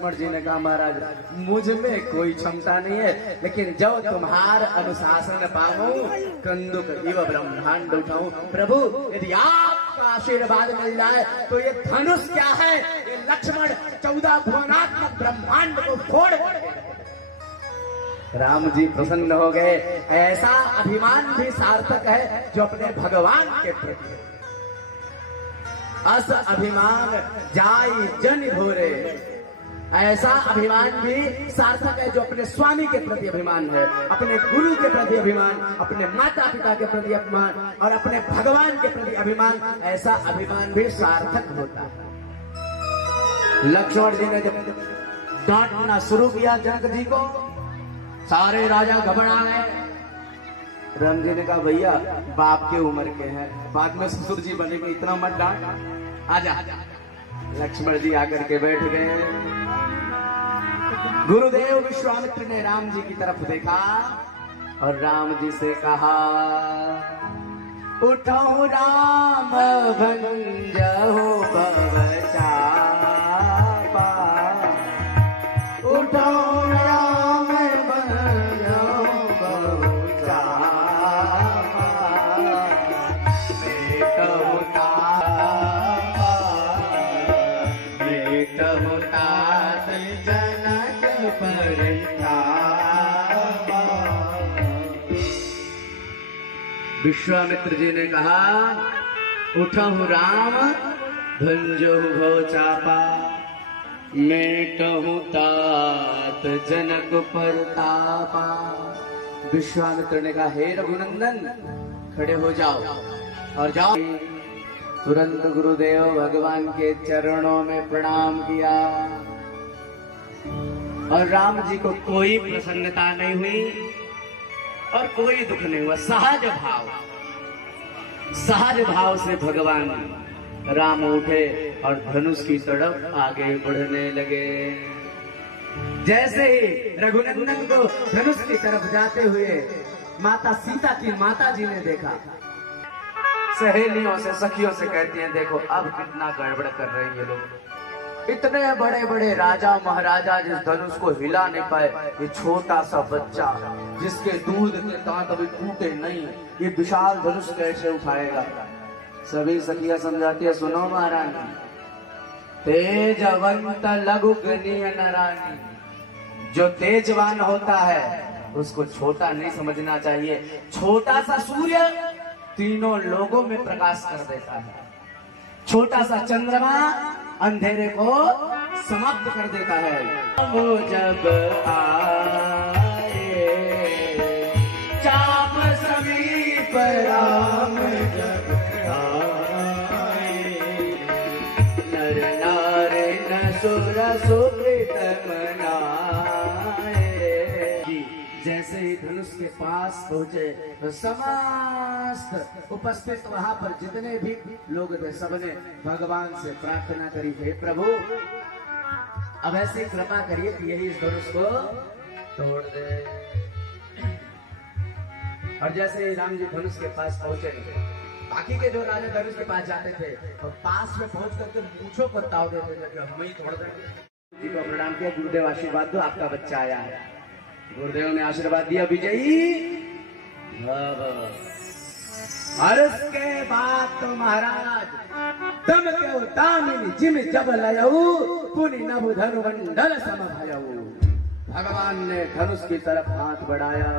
लक्ष्मण जी ने कहा महाराज मुझ में कोई क्षमता नहीं है, लेकिन जब तुम्हार अनुशासन पाऊं कंदुक इव ब्रह्मांड उठाऊं। प्रभु यदि आपका आशीर्वाद मिल जाए तो ये धनुष क्या है, ये लक्ष्मण 14 भुवनात्मक ब्रह्मांड को फोड़ देगा। राम जी प्रसन्न हो गए। ऐसा अभिमान भी सार्थक है जो अपने भगवान के प्रति। अस अभिमान जाई जन भोरे, ऐसा अभिमान भी सार्थक है जो अपने स्वामी के प्रति अभिमान है, अपने गुरु के प्रति अभिमान, अपने माता पिता के प्रति अभिमान और अपने भगवान के प्रति अभिमान। ऐसा अभिमान भी सार्थक होता है। लक्ष्मण जी ने जब डांटना शुरू किया जनक जी को, सारे राजा घबरा गए। राम जी ने कहा भैया बाप के उम्र के हैं, बाद में ससुर जी बनेंगे, इतना मत डांट, आजा। लक्ष्मण जी आकर के बैठ गए। गुरुदेव विश्वामित्र ने राम जी की तरफ देखा और राम जी से कहा उठो राम भंजहु भव चापा, उठो विश्वामित्र जी ने कहा उठहु राम भंजहु भव चापा, मेटहु तात जनक परतापा। विश्वामित्र ने कहा हे रघुनंदन खड़े हो जाओ और जाओ। तुरंत गुरुदेव भगवान के चरणों में प्रणाम किया और राम जी को कोई प्रसन्नता नहीं हुई और कोई दुख नहीं हुआ। सहज भाव से भगवान राम उठे और धनुष की तरफ आगे बढ़ने लगे। जैसे ही रघुनंदन को धनुष की तरफ जाते हुए माता सीता की माता जी ने देखा, सहेलियों से सखियों से कहती हैं देखो अब कितना गड़बड़ कर रहे हैं ये लोग। इतने बड़े बड़े राजा महाराजा जिस धनुष को हिला नहीं पाए, ये छोटा सा बच्चा जिसके दूध के दांत अभी टूटे नहीं, ये विशाल धनुष कैसे उठाएगा। सभी सखियां समझाती है सुनो महारानी, तेजवंत लघु नारायणी, जो तेजवान होता है उसको छोटा नहीं समझना चाहिए। छोटा सा सूर्य तीनों लोगों में प्रकाश कर देता है, छोटा सा चंद्रमा अंधेरे को समाप्त कर देता है। वो जब आए चाप समीप राम जब आए, नर नारे नसुर सुकृत मनाए। जैसे ही धनुष के पास पहुंचे तो समस्त उपस्थित वहां पर जितने भी लोग थे सबने भगवान से प्रार्थना करी, हे प्रभु अब ऐसी कृपा करिए कि यही इस धनुष को तोड़ दे। और जैसे ही राम जी धनुष के पास पहुंचे, बाकी के जो राजा धनुष के पास जाते थे और पास में पहुंच करके पूछो को ताव देते थे कि हम ही तोड़ देंगे। जी को प्रणाम किया, गुरुदेव आशीर्वाद दो आपका बच्चा आया है। गुरुदेव ने आशीर्वाद दिया विजयी। और उसके बाद तो महाराज दम के दामिनी जिम जब लयऊ पुनि नभ धनु मंडल सम भयऊ। भगवान ने धनुष की तरफ हाथ बढ़ाया,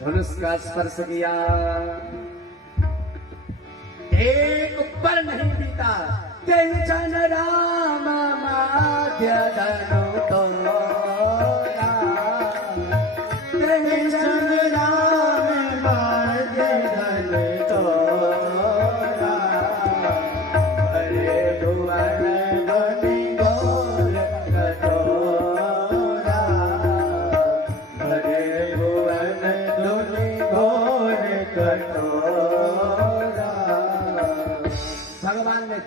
धनुष का स्पर्श किया, एक पल नहीं बीता, तेजन राम माध्य धनु तो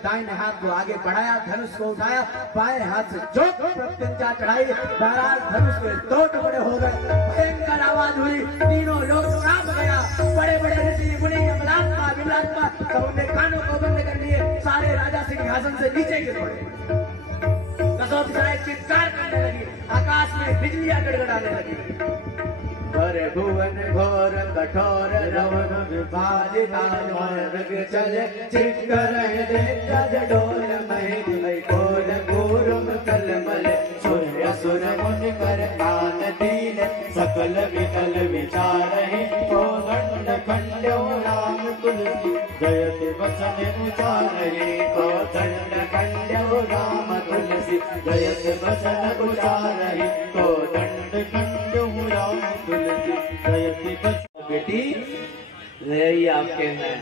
दाहिने हाथ को आगे बढ़ाया, धनुष को उठाया, बाएं हाथ से जो प्रत्यंचा चढ़ाई, महाराज धनुष के दो टुकड़े हो गए। भयंकर आवाज हुई, तीनों लोग कांप गया। बड़े बड़े ऋषि मुनि अमलात्मा विमलात्मा सबने कानों को बंद कर लिए, सारे राजा सिंहासन से नीचे गिर पड़े। में बिजलियां गड़गड़ाने लगी। पर भुवन घोर कठोर रवन विभाग चले चिक्कर डोल मही कोल पूर्व कलमल सूर्य सुर मुनि कर कान दीन सकल विकल विचारहि तो दंड खंड्यो राम तुलसी जयति वचन उचारहि तो दंड खंड्यो राम तुलसी जयति वचन उचारहि तो दंड खंड्यो राम तुलसी जयति वचन। बेटी यही आपके हैं।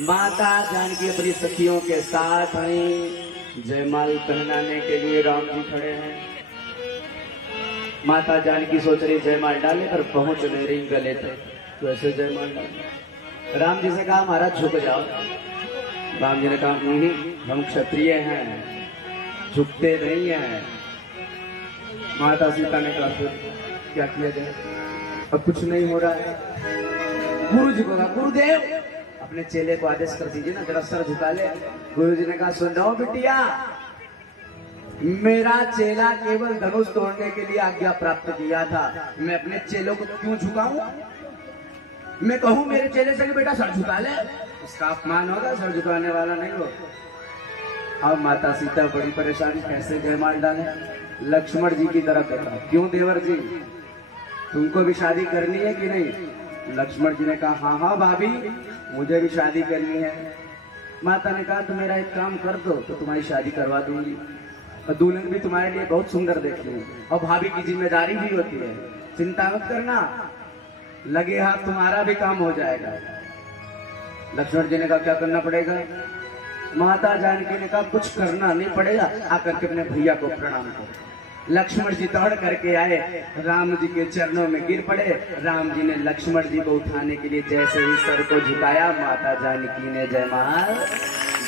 माता जानकी अपनी सखियों के साथ आई। जयमाल पहनाने के लिए राम जी खड़े हैं। माता जानकी सोच रही जयमाल डाले पर पहुंच नहीं रही गले तक, तो ऐसे जयमाल डाले। राम जी से कहा महाराज झुक जाओ। राम जी ने कहा नहीं, हम क्षत्रिय हैं, झुकते नहीं हैं। माता सीता ने कहा फिर क्या किया जाए, अब कुछ नहीं हो रहा है। गुरु जी को कहा गुरुदेव अपने चेले को आदेश कर दीजिए ना, जरा सर झुका ले। गुरु जी ने कहा सुन रहा हूं बिटिया, मेरा चेला केवल धनुष तोड़ने के लिए आज्ञा प्राप्त किया था, मैं अपने चेलों को क्यों झुकाऊं? मैं कहूं मेरे चेले से कि बेटा सर झुका ले, उसका अपमान होगा, सर झुकाने वाला नहीं हो। अब माता सीता बड़ी परेशानी, कैसे जयमाल डाले। लक्ष्मण जी की तरफ देखा, क्यों देवर जी तुमको भी शादी करनी है कि नहीं? लक्ष्मण जी ने कहा हाँ हाँ भाभी मुझे भी शादी करनी है। माता ने कहा तो मेरा एक काम कर दो तो तुम्हारी शादी करवा दूंगी, और दुल्हन भी तुम्हारे लिए बहुत सुंदर देख लूं, और भाभी की जिम्मेदारी भी होती है, चिंता मत करना, लगे हाथ तुम्हारा भी काम हो जाएगा। लक्ष्मण जी ने कहा क्या करना पड़ेगा? माता जानकी ने कहा कुछ करना नहीं पड़ेगा, आकर के अपने भैया को प्रणाम करो। लक्ष्मण जी दौड़ करके आए, राम जी के चरणों में गिर पड़े। राम जी ने लक्ष्मण जी को उठाने के लिए जैसे ही सर को झुकाया, माता जानकी ने जयमाल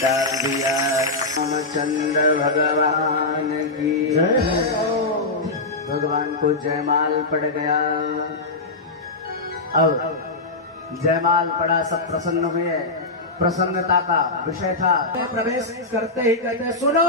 डाल दिया। रामचंद्र भगवान की जय। भगवान को जयमाल पड़ गया। अब जयमाल पड़ा, सब प्रसन्न हुए। प्रसन्नता का विषय था। प्रवेश करते ही कहते सुनो,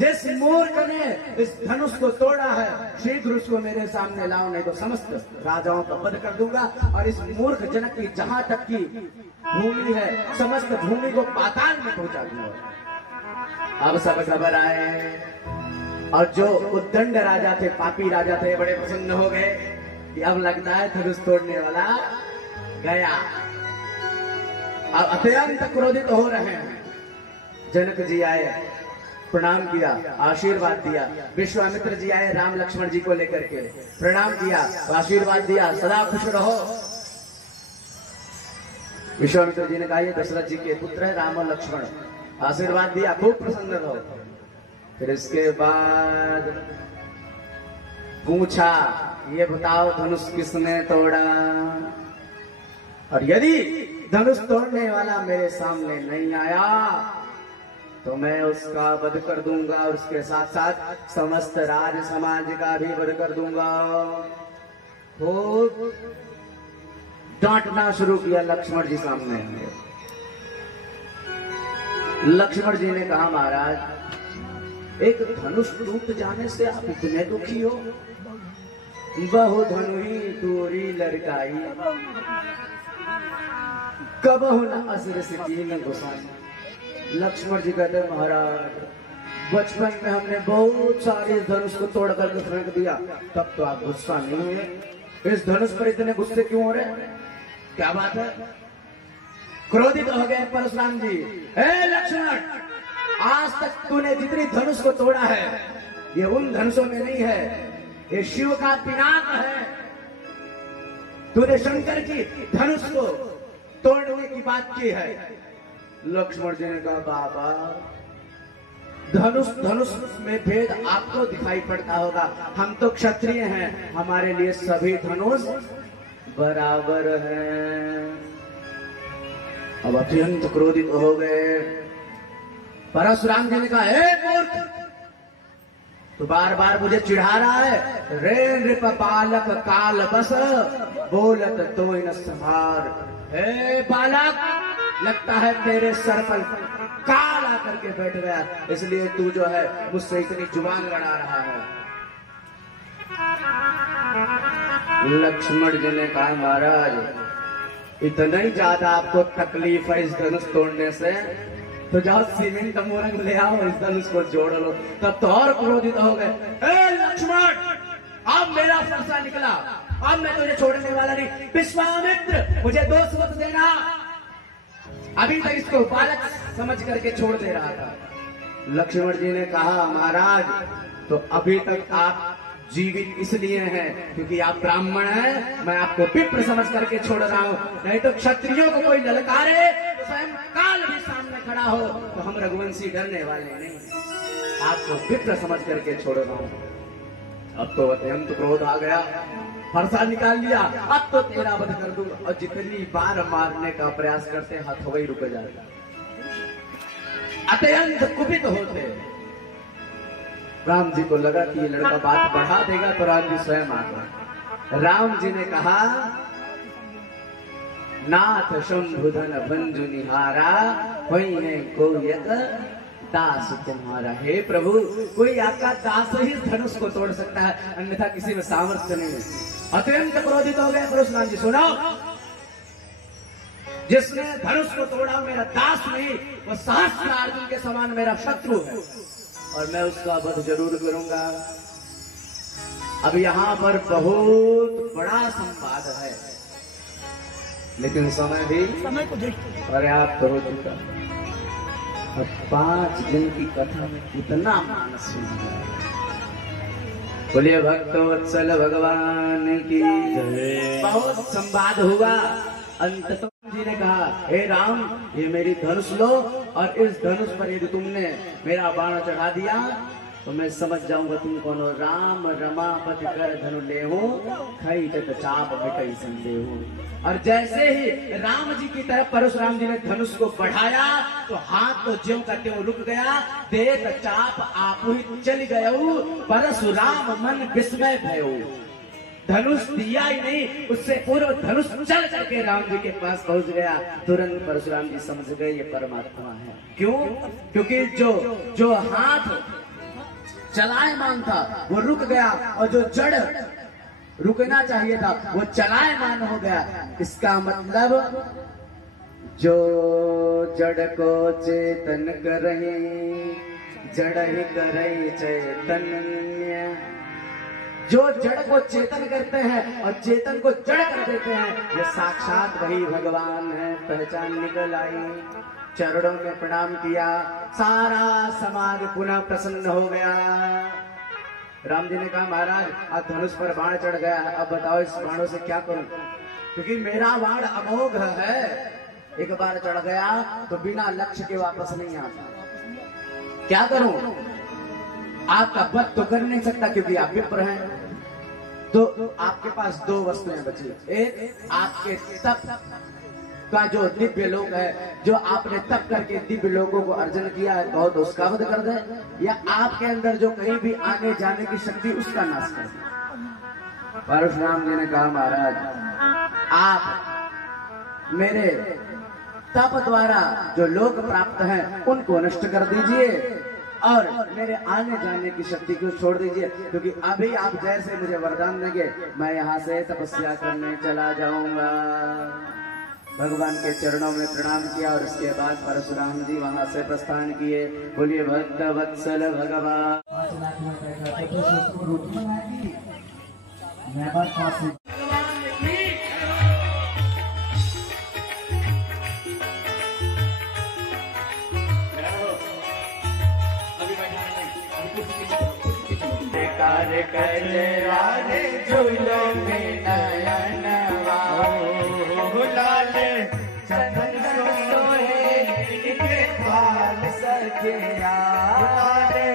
जिस मूर्ख ने इस धनुष को तोड़ा है शीघ्र उसको मेरे सामने लाओ, नहीं तो समस्त राजाओं का वध कर दूंगा, और इस मूर्ख जनक की जहां तक की भूमि है समस्त भूमि को पाताल में पहुंचा दूंगा। अब सब खबर आए, और जो उद्दंड राजा थे, पापी राजा थे, बड़े प्रसन्न हो गए कि अब लगता है धनुष तोड़ने वाला गया। अब अत्यंत क्रोधित हो रहे हैं। जनक जी आए, प्रणाम किया, आशीर्वाद दिया। विश्वामित्र जी आए राम लक्ष्मण जी को लेकर के, प्रणाम किया, आशीर्वाद दिया, सदा खुश रहो। विश्वामित्र जी ने कहा ये दशरथ जी के पुत्र है राम और लक्ष्मण, आशीर्वाद दिया, खूब प्रसन्न रहो। फिर इसके बाद पूछा ये बताओ धनुष किसने तोड़ा, और यदि धनुष तोड़ने वाला मेरे सामने नहीं आया तो मैं उसका वध कर दूंगा, और उसके साथ साथ समस्त राज समाज का भी वध कर दूंगा। खूब डांटना शुरू किया लक्ष्मण जी सामने। लक्ष्मण जी ने कहा महाराज एक धनुष टूट जाने से आप इतने दुखी हो? बहु धनुही तोरी लड़काई, कबहु न असुर सिटी न गोसाई। लक्ष्मण जी कहते महाराज बचपन में हमने बहुत सारे धनुष को तोड़ करके फेंक दिया, तब तो आप गुस्सा नहीं हुए, इस धनुष पर इतने गुस्से क्यों हो रहे? क्या बात है? क्रोधित हो गए परशुराम जी। हे लक्ष्मण, आज तक तूने जितनी धनुष को तोड़ा है ये उन धनुषों में नहीं है, ये शिव का पिनाक है। तूने शंकर की धनुष को तोड़ने की बात की है। लक्ष्मण जी ने कहा बाबा धनुष में भेद आपको दिखाई पड़ता होगा, हम तो क्षत्रिय हैं, हमारे लिए सभी धनुष बराबर हैं। अब अत्यंत क्रोधित हो गए। परशुराम जी ने कहा हे मूर्ख, तो बार बार मुझे चिढ़ा रहा है। रे नृप बालक काल बस बोलत तो न संहार। हे बालक, लगता है तेरे सर पर काल आकर के बैठ गया, इसलिए तू जो है मुझसे इतनी जुबान लड़ा रहा है। लक्ष्मण जी ने कहा महाराज इतना ही ज्यादा आपको तकलीफ है इस धनुष तोड़ने से तो जाओ सीमेंट मोरंग ले आओ इस धनुष को जोड़ लो। तब तो और क्रोधित हो गए। लक्ष्मण अब मेरा फरसा निकला, अब मैं तुझे छोड़ने वाला नहीं। विश्वामित्र मुझे दोष मत देना। अभी तक इसको बालक समझ करके छोड़ दे रहा था। लक्ष्मण जी ने कहा महाराज तो अभी तक आप जीवित इसलिए हैं क्योंकि आप ब्राह्मण हैं, मैं आपको विप्र समझ करके छोड़ रहा हूं। नहीं तो क्षत्रियों को कोई ललकारे तो स्वयं काल भी सामने खड़ा हो तो हम रघुवंशी डरने वाले नहीं, आपको विप्र समझ करके छोड़ रहा हूं। अब तो अत्यंत क्रोध आ गया, फरसा निकाल लिया, अब तो तेरा वध कर दूंगा। और जितनी बार मारने का प्रयास करते हाथ हो गई रुक जाता, अत्यंत कुपित होते। राम जी को लगा कि ये लड़का बात बढ़ा देगा तो राम जी स्वयं आ गए। राम जी ने कहा नाथ शंभुधन भंजु निहारा वही है कोई दास तुम्हारा। हे प्रभु कोई आपका दास ही धनुष को तोड़ सकता है, अन्यथा किसी में सामर्थ्य नहीं है। अत्यंत क्रोधित हो गए परशुराम जी। सुनो, जिसने धनुष को तोड़ा मेरा दास नहीं, वो सहस्त्र अर्जुन के समान मेरा शत्रु है और मैं उसका वध जरूर करूंगा। अब यहाँ पर बहुत बड़ा संवाद है, लेकिन समय भी समय को देखते पर्याप्त हो चुका। और 5 दिन की कथा में कितना मानस सुन गया। बोलिए भक्त वत्सल भगवान की जय। बहुत संवाद हुआ। अंततः जी ने कहा हे राम ये मेरी धनुष लो और इस धनुष पर यदि तुमने मेरा बाण चढ़ा दिया तो मैं समझ जाऊंगा तुम कौन हो। राम रमापति कर धनु लेहु खई जत चाप मिटई संदेहु। और जैसे ही राम जी की तरफ परशुराम जी ने धनुष को बढ़ाया तो हाथ तो ज्यों का त्यों रुक गया। देख चाप आपु ही चल गयऊ परशुराम मन विस्मय भयऊ। धनुष दिया ही नहीं, उससे पूर्व धनुष चल करके राम जी के पास पहुंच गया। तुरंत परशुराम जी समझ गए ये परमात्मा है। क्यों? क्योंकि जो हाथ चलायमान था वो रुक गया और जो जड़ रुकना चाहिए था वो चलायमान हो गया। इसका मतलब जो जड़ को चेतन करही जड़ ही करही चैतन्य। जो जड़ को चेतन करते हैं और चेतन को जड़ कर देते हैं ये साक्षात वही भगवान है। पहचान निकल आई। चरणों में प्रणाम किया, सारा समाज पुनः प्रसन्न हो गया। राम जी ने कहा महाराज आज धनुष पर बाण चढ़ गया है, अब बताओ इस बाणों से क्या करूं, क्योंकि मेरा बाण अमोघ है। एक बार चढ़ गया तो बिना लक्ष्य के वापस नहीं आता। क्या करूं? आपका वध तो कर नहीं सकता क्योंकि आप विप्र हैं। तो आपके पास 2 वस्तुएं बची। एक आपके तप का जो दिव्य लोक है, जो आपने तप करके दिव्य लोकों को अर्जन किया है, कहो तो उसका वध कर दे, या आपके अंदर जो कहीं भी आने जाने की शक्ति उसका नाश कर दे। परशुराम जी ने कहा महाराज आप मेरे तप द्वारा जो लोक प्राप्त है उनको नष्ट कर दीजिए और मेरे आने जाने की शक्ति को छोड़ दीजिए, क्योंकि अभी आप जैसे मुझे वरदान देंगे मैं यहाँ से तपस्या करने चला जाऊंगा। भगवान के चरणों में प्रणाम किया और उसके बाद परशुराम जी वहां से प्रस्थान किए। बोलिए भक्त वत्सल भगवान। 5 लाख कार्य करे झूलो में नयनवा गुलाले चंदन सोहे इनके बाल सखिया। गुलाले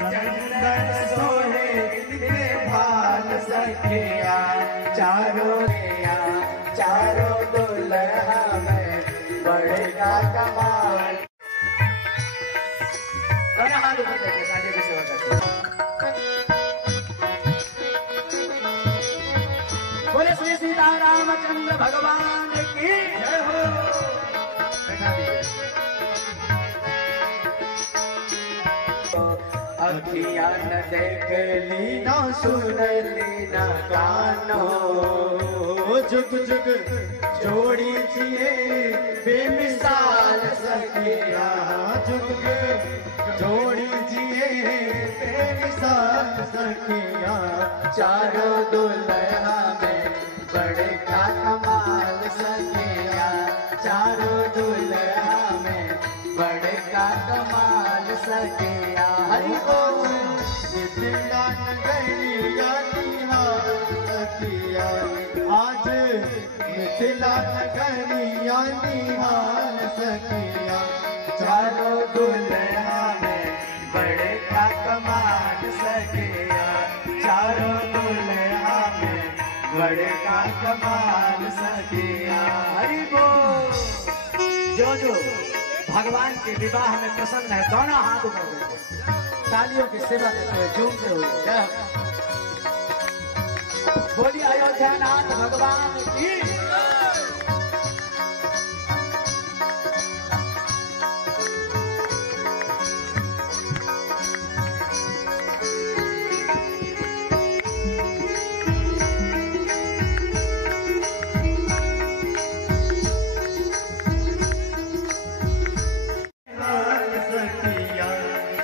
चंदन सोहे इनके बाल सखिया। चारों दुल्हा में बड़ेगा कमाल। बोले श्री सीतारामचंद्र भगवान की जय हो। अखियां न देख ली न सुन ली न कानो, जुग जुग जोड़ी जिए बेमिसाल सखिया, जुग जुग जोड़ी जिए बेमिसाल सखिया। चारों दुल्हा में बड़े का कमाल सखिया, चारों दुल्हा में बड़े का कमाल सखिया। हरि बोल मिथिला नगरिया निहाल सखिया, आज मिथिला नगरिया निहाल सखिया। चारों दुल्हा में बड़े का कमाल सखिया, चारों दुल्हा में बड़े का कमाल सखिया। हरि बोल। जो भगवान के विवाह में प्रसन्न है दोनों हाथ ऊपर करके तालियों की सेवा करते हुए झूमते हुए जय बोलिए अयोध्या नाथ भगवान की।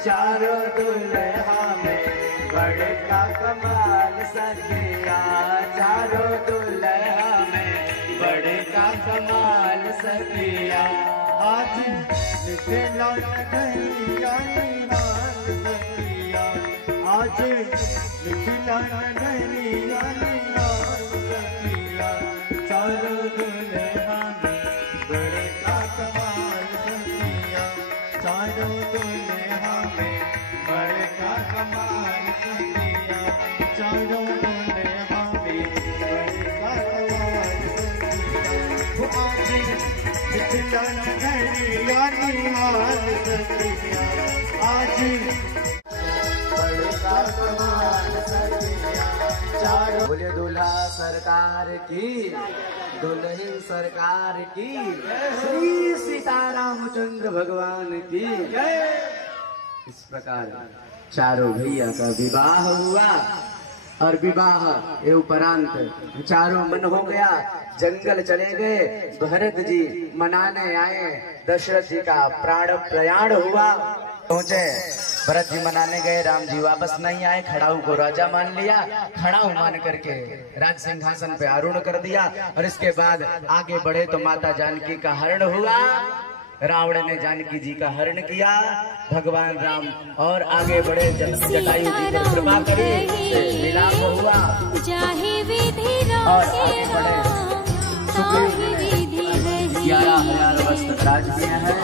चारों दुल्हा में बड़े का कमाल सखिया, चारों दुल्हा में बड़े का कमाल सखिया। आज मिथिला नगरिया निहाल सखिया, आज मिथिला नगरिया निहाल सखिया। चारों दुल्हा में बड़े का कमाल सखिया, चारों दुल्हा में बड़े का कमाल सखिया। चारों दुल्हा में बड़े का कमाल सखिया। आज मिथिला नगरिया निहाल सखिया, आज बड़े का कमाल सखिया। चारों बोले दूल्हा सरकार की, दुल्हन सरकार की, श्री सीतारामचंद्र भगवान की। इस प्रकार चारों भैया का विवाह हुआ और विवाह के उपरांत चारों मन हो गया, जंगल चले गए। भरत जी मनाने आए, दशरथ जी का प्राण प्रयाण हुआ। पहुंचे भरत जी मनाने गए, राम जी वापस नहीं आए। खड़ाऊ को राजा मान लिया, खड़ाऊ मान करके राज सिंहासन पे आरूढ़ कर दिया। और इसके बाद आगे बढ़े तो माता जानकी का हरण हुआ, रावण ने जानकी जी का हरण किया। भगवान राम और आगे बढ़े, जटायु जी पर कृपा करी, विलाप हुआ और आगे बढ़े। सुग्रीव ने 11,000 वर्ष तक राज किया है,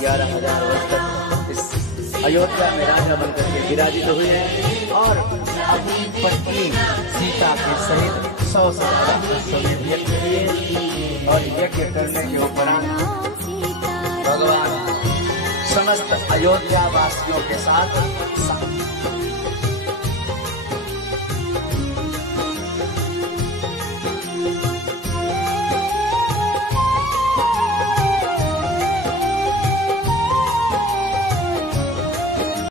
11,000 वर्ष तक इस अयोध्या में राजा बनकर के विराजित हुए हैं। और अपनी पत्नी सीता के सहित 100 से ज्यादा समेत यज्ञ किए और यज्ञ करने के उपरांत भगवान समस्त अयोध्या वासियों के साथ